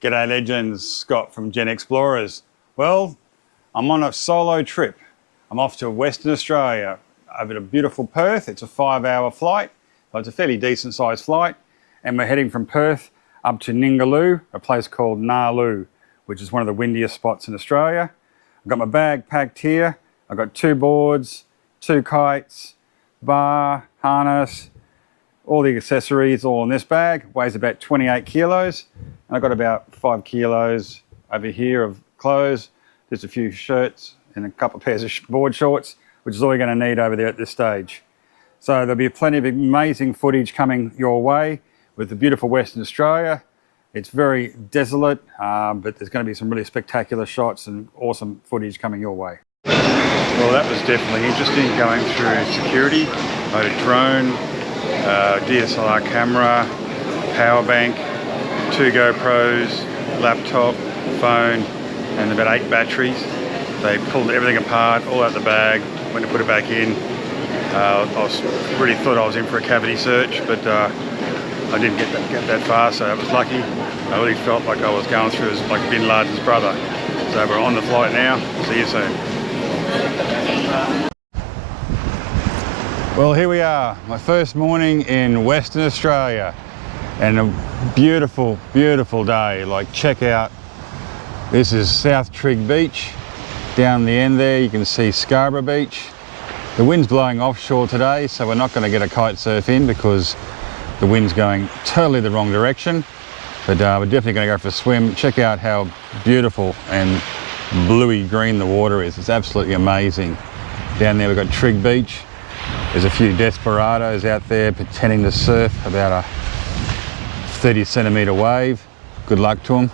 G'day legends, Scott from Gen Explorers. Well, I'm on a solo trip. I'm off to Western Australia over to beautiful Perth. It's a 5-hour flight, so it's a fairly decent sized flight. And we're heading from Perth up to Ningaloo, a place called Nalu, which is one of the windiest spots in Australia. I've got my bag packed here. I've got 2 boards, 2 kites, bar, harness, all the accessories all in this bag. Weighs about 28 kilos. And I've got about 5 kilos over here of clothes, just a few shirts and a couple of pairs of board shorts, which is all you're going to need over there at this stage. So there'll be plenty of amazing footage coming your way with the beautiful Western Australia. It's very desolate, but there's going to be some really spectacular shots and awesome footage coming your way. Well, that was definitely interesting, going through security. I had a drone, DSLR camera, power bank, 2 GoPros, laptop, phone, and about 8 batteries. They pulled everything apart, all out the bag, went to put it back in. I really thought I was in for a cavity search, but I didn't get that far, so I was lucky. I really felt like I was going through as like Bin Laden's brother. So we're on the flight now. See you soon. Well, here we are, my first morning in Western Australia, and a beautiful, beautiful day. Like, check out, this is South Trigg Beach. Down the end there you can see Scarborough Beach. The wind's blowing offshore today, so we're not going to get a kite surf in because the wind's going totally the wrong direction. But we're definitely going to go for a swim. Check out how beautiful and bluey green the water is. It's absolutely amazing. Down there we've got Trigg Beach. There's a few desperados out there pretending to surf about a 30-centimetre wave. Good luck to them.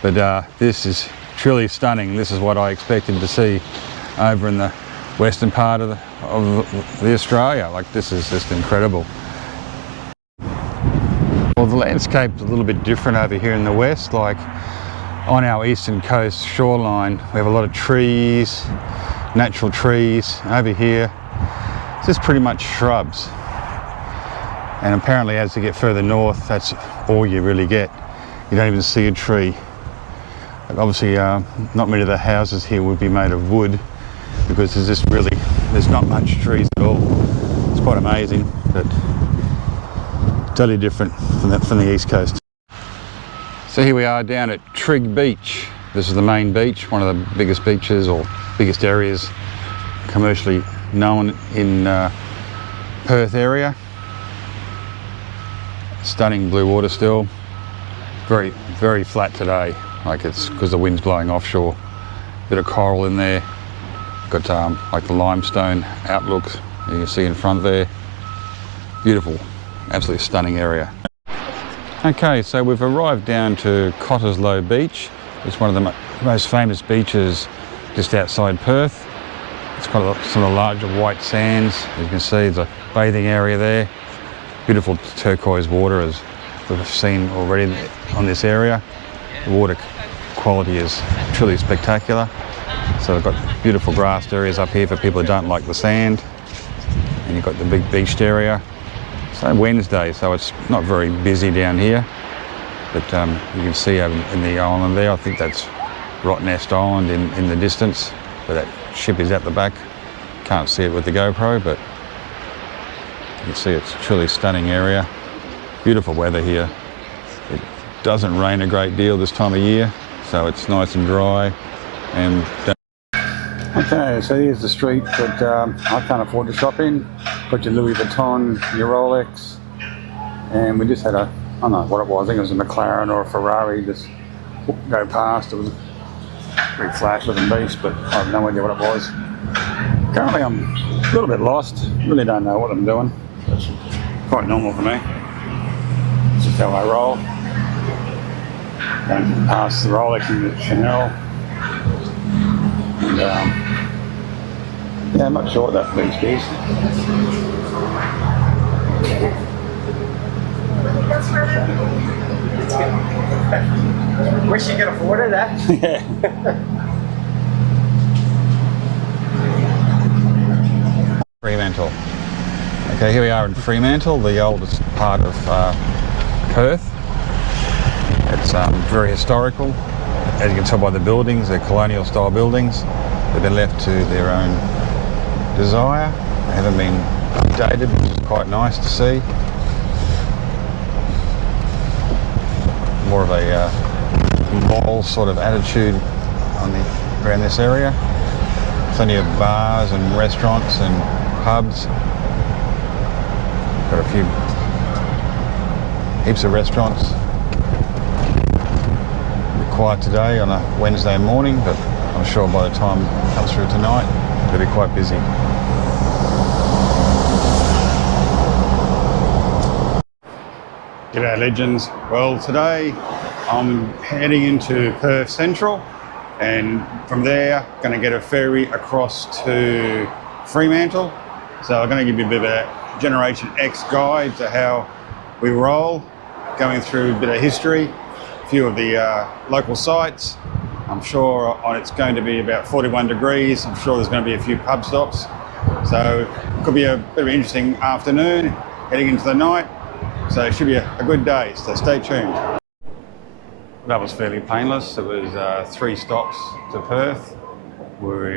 But this is truly stunning. This is what I expected to see over in the western part of the Australia. Like, this is just incredible. Well, the landscape's a little bit different over here in the west. Like, on our eastern coast shoreline, we have a lot of trees, natural trees. Over here, it's just pretty much shrubs. And apparently as you get further north, that's all you really get. You don't even see a tree. But obviously, not many of the houses here would be made of wood because there's not much trees at all. It's quite amazing, but totally different from the east coast. So here we are down at Trigg Beach. This is the main beach, one of the biggest beaches or biggest areas commercially known in Perth area. Stunning blue water still. Very, very flat today. Like, it's because the wind's blowing offshore. Bit of coral in there. Got like the limestone outlook you can see in front there. Beautiful, absolutely stunning area. Okay, so we've arrived down to Cottesloe Beach. It's one of the most famous beaches just outside Perth. It's got some of the larger white sands. As you can see, there's a bathing area there. Beautiful turquoise water, as we've seen already on this area. The water quality is truly spectacular. So we've got beautiful grassed areas up here for people who don't like the sand. And you've got the big beached area. It's Wednesday, so it's not very busy down here. But you can see over in the island there, I think that's Rottnest Island in the distance, where that ship is at the back. Can't see it with the GoPro, but you can see it's a truly stunning area. Beautiful weather here. It doesn't rain a great deal this time of year, so it's nice and dry. And okay, so here's the street that I can't afford to shop in. Got your Louis Vuitton, your Rolex, and we just had I don't know what it was, I think it was a McLaren or a Ferrari just go past. It was a pretty flash looking beast, but I have no idea what it was. Currently I'm a little bit lost, really don't know what I'm doing. It's quite normal for me. It's just how I roll. Going past the Rolex and the Chanel. And yeah, I'm not sure what that beach is. Wish you could afford it, eh? Yeah. Fremantle. Okay, here we are in Fremantle, the oldest part of Perth. It's very historical. As you can tell by the buildings, they're colonial style buildings. They've been left to their own desire. They haven't been updated, which is quite nice to see. More of a mall sort of attitude around this area. Plenty of bars and restaurants and pubs. Got a few heaps of restaurants. A bit quiet today on a Wednesday morning, but I'm sure by the time it comes through tonight, it'll be quite busy. G'day legends. Well, today I'm heading into Perth Central, and from there going to get a ferry across to Fremantle. So I'm going to give you a bit of a Generation X guide to how we roll, going through a bit of history, a few of the local sites. I'm sure it's going to be about 41 degrees. I'm sure there's going to be a few pub stops. So it could be a bit of an interesting afternoon heading into the night. So it should be a good day, so stay tuned. That was fairly painless. It was 3 stops to Perth. We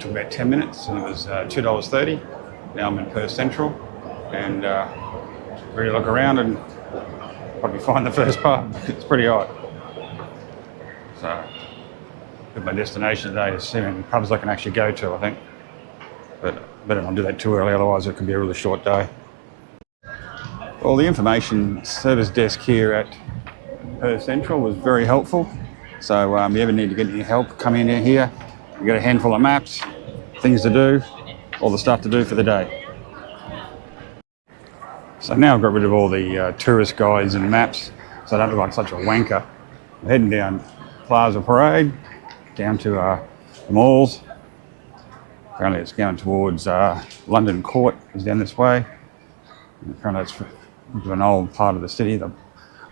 took about 10 minutes and it was $2.30. Now I'm in Perth Central and ready to look around and probably find the first pub. It's pretty hot. So my destination today is seeing pubs I can actually go to, I think. But better not do that too early, otherwise it could be a really short day. Well, the information service desk here at Perth Central was very helpful. So if you ever need to get any help, come in here. You get a handful of maps, things to do, all the stuff to do for the day. So now I've got rid of all the tourist guides and maps, so I don't look like such a wanker. I'm heading down Plaza Parade, down to the malls. Apparently it's going towards London Court, is down this way. And apparently it's an old part of the city that I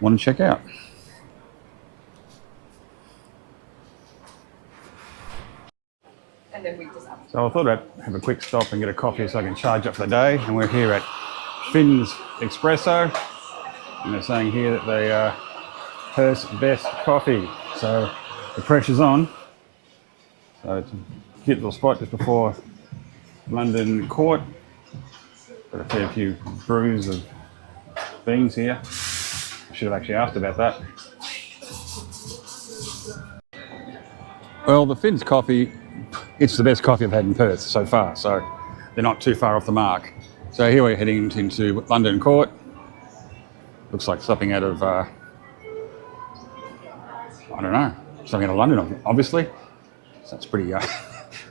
want to check out. So I thought I'd have a quick stop and get a coffee so I can charge up for the day. And we're here at Finn's Espresso, and they're saying here that they are Perth's best coffee. So the pressure's on. So it's a cute little spot just before London Court. Got a fair few brews of beans here. I should have actually asked about that. Well, the Finn's coffee, it's the best coffee I've had in Perth so far, so they're not too far off the mark. So here we're heading into London Court. Looks like something out of, I don't know, something out of London, obviously. So that's pretty,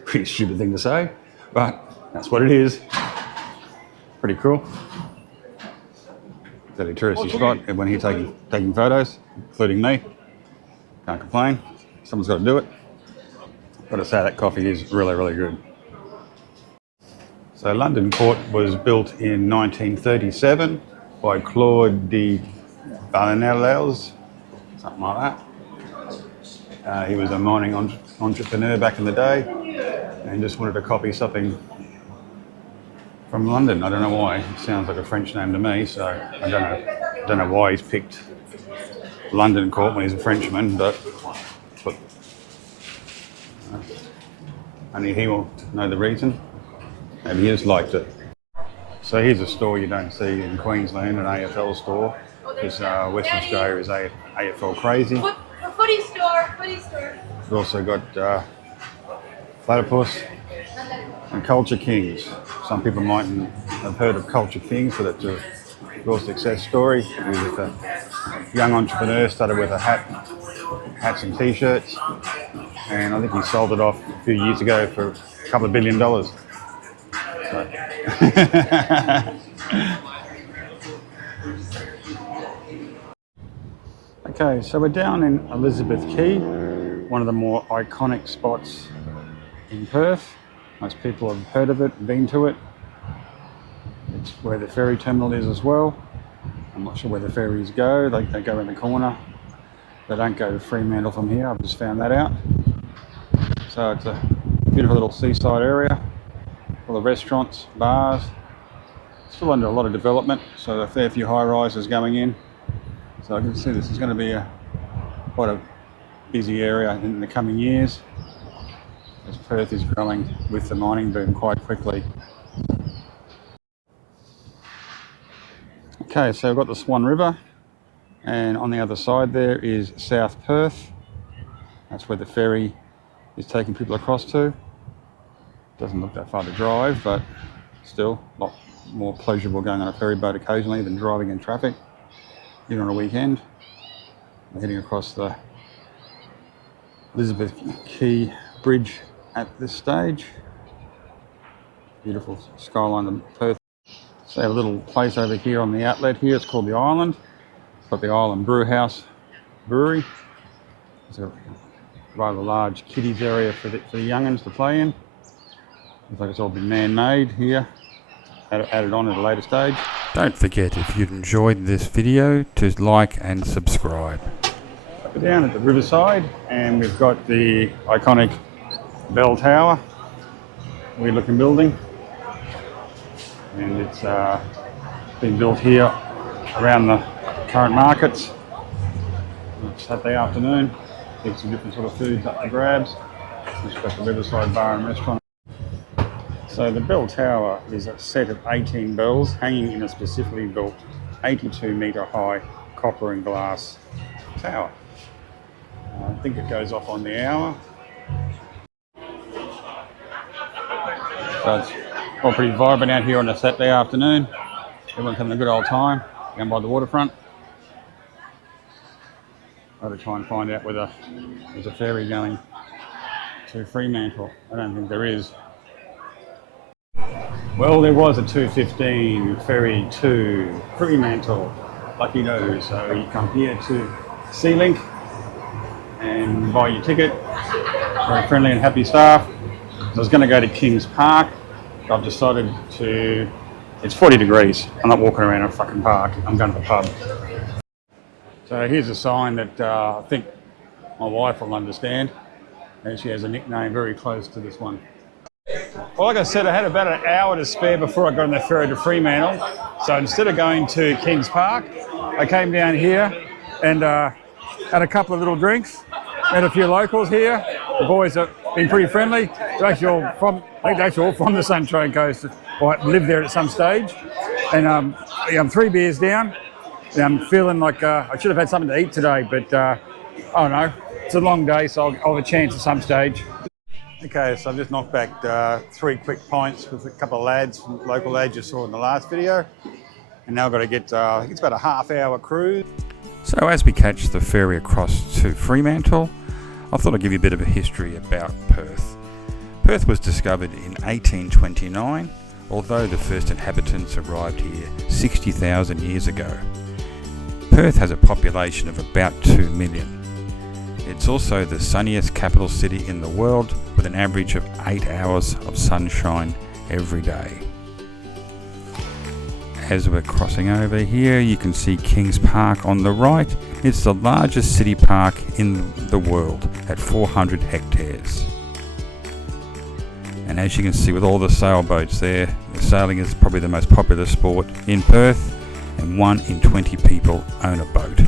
pretty stupid thing to say, but that's what it is. Pretty cool. Fairly touristy spot. Everyone here taking photos, including me. Can't complain. Someone's got to do it. Got to say that coffee is really, really good. So London Court was built in 1937 by Claude de Balinelles, something like that. He was a mining entrepreneur back in the day and just wanted to copy something from London. I don't know why. It sounds like a French name to me, so I don't know why he's picked London Court when he's a Frenchman, but only he will know the reason. Maybe he just liked it. So here's a store you don't see in Queensland, an AFL store, because Western Australia is AFL crazy. Footy store. We've also got Platypus and Culture Kings. Some people mightn't have heard of Culture Kings, but it's a real success story. He was a young entrepreneur, started with hats and t-shirts, and I think he sold it off a few years ago for a couple of $1 billion. So. Okay, so we're down in Elizabeth Quay, one of the more iconic spots in Perth. Most people have heard of it, been to it. It's where the ferry terminal is as well. I'm not sure where the ferries go. They go around the corner. They don't go to Fremantle from here. I've just found that out. So it's a beautiful little seaside area. All the restaurants, bars. Still under a lot of development, so a fair few high rises going in. So I can see this is going to be quite a busy area in the coming years, as Perth is growing with the mining boom quite quickly. Okay, so we've got the Swan River, and on the other side there is South Perth. That's where the ferry is taking people across to. Doesn't look that far to drive, but still a lot more pleasurable going on a ferry boat occasionally than driving in traffic, even on a weekend. We're heading across the Elizabeth Quay bridge at this stage. Beautiful skyline of Perth. So we have a little place over here on the outlet here. It's called the Island. It's got the Island Brew House Brewery. It's a rather large kiddies area for the young'uns to play in. Looks like it's all been man-made here, added on at a later stage. Don't forget, if you've enjoyed this video, to like and subscribe. We're down at the riverside, and we've got the iconic bell tower, weird looking building, and it's been built here around the current markets. It's Saturday afternoon, get some different sort of foods up for grabs. We've got the riverside bar and restaurant. So the bell tower is a set of 18 bells hanging in a specifically built 82 metre high copper and glass tower. I think it goes off on the hour. So it's all pretty vibrant out here on a Saturday afternoon. Everyone's having a good old time down by the waterfront. I've got to try and find out whether there's a ferry going to Fremantle. I don't think there is. Well, there was a 2:15 ferry to Fremantle. Lucky no. So you come here to Scenic and buy your ticket. Very friendly and happy staff. I was going to go to Kings Park. I've decided to. It's 40 degrees. I'm not walking around a fucking park. I'm going to the pub. So here's a sign that I think my wife will understand. And she has a nickname very close to this one. Well, like I said, I had about an hour to spare before I got on the ferry to Fremantle. So instead of going to Kings Park, I came down here and had a couple of little drinks. Met a few locals here. The boys have been pretty friendly. They're actually all from the Sunshine Coast, or live there at some stage. And I'm 3 beers down. And I'm feeling like I should have had something to eat today, but I don't know. It's a long day, so I'll have a chance at some stage. Okay, so I've just knocked back 3 quick pints with a couple of lads, local lads you saw in the last video. And now I've got to get, I think it's about a half-hour cruise. So as we catch the ferry across to Fremantle, I thought I'd give you a bit of a history about Perth. Perth was discovered in 1829, although the first inhabitants arrived here 60,000 years ago. Perth has a population of about 2 million. It's also the sunniest capital city in the world, with an average of 8 hours of sunshine every day. As we're crossing over here, you can see Kings Park on the right. It's the largest city park in the world at 400 hectares. And as you can see with all the sailboats there, sailing is probably the most popular sport in Perth, and 1 in 20 people own a boat.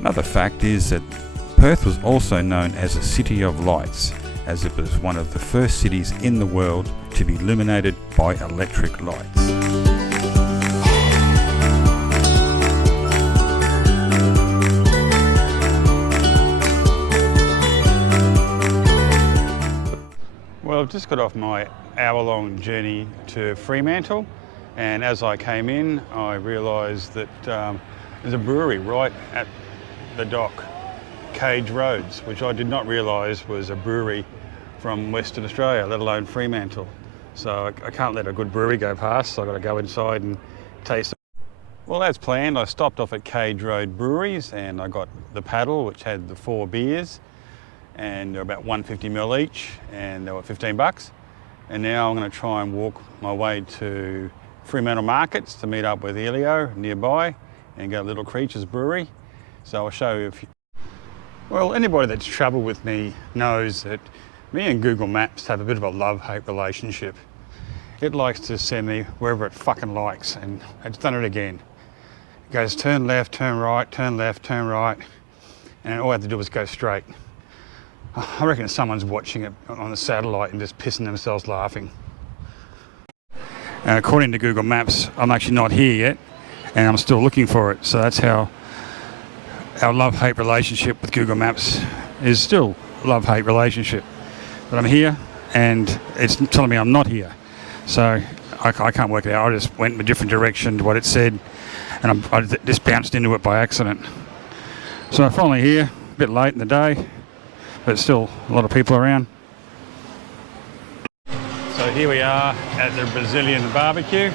Another fact is that Perth was also known as a city of lights, as it was one of the first cities in the world to be illuminated by electric lights. Well, I've just got off my hour-long journey to Fremantle, and as I came in, I realised that there's a brewery right at the dock, Cage Roads, which I did not realise was a brewery from Western Australia, let alone Fremantle. So I can't let a good brewery go past, so I've got to go inside and taste it. Well, as planned, I stopped off at Cage Road Breweries and I got the paddle, which had the 4 beers, and they're about 150ml each, and they were $15. And now I'm going to try and walk my way to Fremantle Markets to meet up with Elio nearby and go to Little Creatures Brewery. So I'll show you. Well, anybody that's travelled with me knows that me and Google Maps have a bit of a love-hate relationship. It likes to send me wherever it fucking likes, and it's done it again. It goes turn left, turn right, turn left, turn right, and all I have to do is go straight. I reckon someone's watching it on the satellite and just pissing themselves laughing. And according to Google Maps, I'm actually not here yet, and I'm still looking for it. So that's how our love-hate relationship with Google Maps is still a love-hate relationship. But I'm here, and it's telling me I'm not here. So I can't work it out. I just went in a different direction to what it said, and I just bounced into it by accident. So I'm finally here, a bit late in the day, but still a lot of people around. So here we are at the Brazilian barbecue.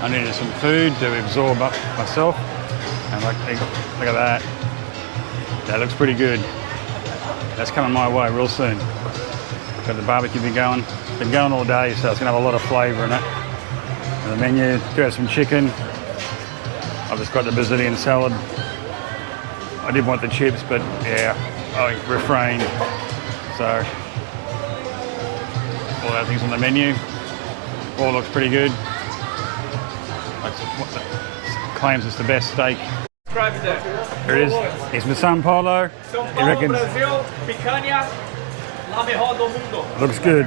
I needed some food to absorb up myself. And look at that. That looks pretty good. That's coming my way real soon. Got the barbecue been going all day, so it's gonna have a lot of flavour in it. And the menu, do have some chicken. I've just got the Brazilian salad. I did want the chips, but yeah, I refrained. So, all those things on the menu. All looks pretty good. Claims it's the best steak. Here it is. It's from São Paulo. He reckons. Looks good.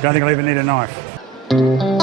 Don't think I'll even need a knife.